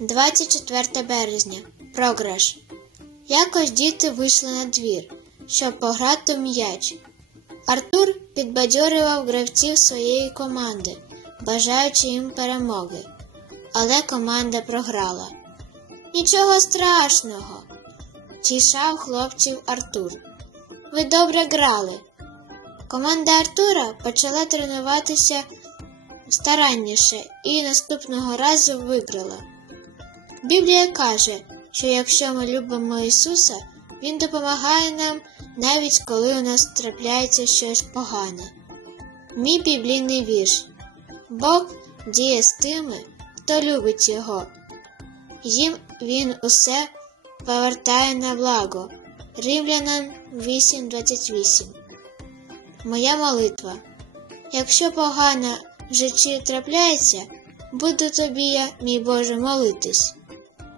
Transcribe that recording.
24 березня. Програш. Якось діти вийшли на двір, щоб пограти в м'яч. Артур підбадьорював гравців своєї команди, бажаючи їм перемоги. Але команда програла. Нічого страшного, тішав хлопців Артур. Ви добре грали. Команда Артура почала тренуватися старанніше і наступного разу виграла. Біблія каже, що якщо ми любимо Ісуса, Він допомагає нам навіть коли у нас трапляється щось погане. Мій біблійний вірш. Бог діє з тими, хто любить Його. Їм Він усе повертає на благо. Римлянам 8.28 Моя молитва. Якщо погано в житті трапляється, буду тобі я, мій Боже, молитись.